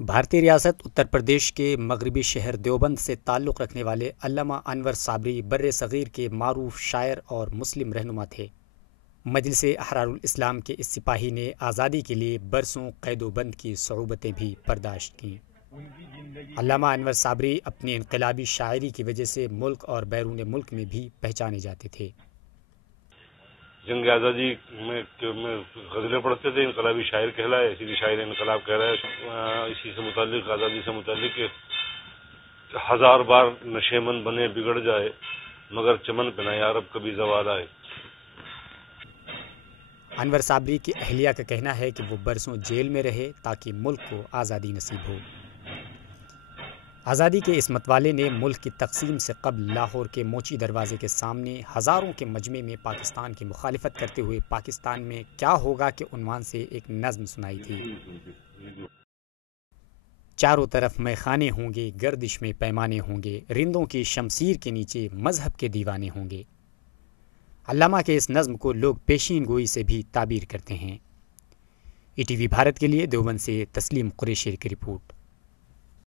بھارتی ریاست اتر پردیش کے مغربی شہر دیوبند سے تعلق رکھنے والے علامہ انور صابری بر صغیر کے معروف شاعر اور مسلم رہنما تھے۔ مجلس احرار الاسلام کے اس سپاہی نے آزادی کے لیے برسوں قید و بند کی صعوبتیں بھی برداشت کیں۔ علامہ انور صابری اپنی انقلابی شاعری کی وجہ سے ملک اور بیرون ملک میں بھی پہچانے جاتے تھے۔ جنگ آزادی میں غزلیں پڑھتے تھے، انقلابی شاعر کہلائے، اسی لیے شاعر انقلاب کہہ رہا ہے۔ اسی سے متعلق، آزادی سے متعلق کہ 1000 بار نشیمن بنے بگڑ جائے، مگر چمن پہ نہ یارب کبھی زوال آئے۔ انور صابری کی اہلیہ کا کہنا ہے کہ وہ برسوں جیل میں رہے تاکہ ملک کو آزادی نصیب ہو۔ آزادی کے اس متوالے نے ملک کی تقسیم سے قبل لاہور کے موچی دروازے کے سامنے ہزاروں کے مجمع میں پاکستان کی مخالفت کرتے ہوئے پاکستان میں کیا ہوگا کے عنوان سے ایک نظم سنائی تھی۔ چاروں طرف میخانے ہوں گے، گردش میں پیمانے ہوں گے، رندوں کی شمشیر کے نیچے مذہب کے دیوانے ہوں گے۔ علامہ کے اس نظم کو لوگ پیشین گوئی سے بھی تعبیر کرتے ہیں۔ ای ٹی وی بھارت کے لیے دیوبند سے تسلیم قریشی کی رپورٹ۔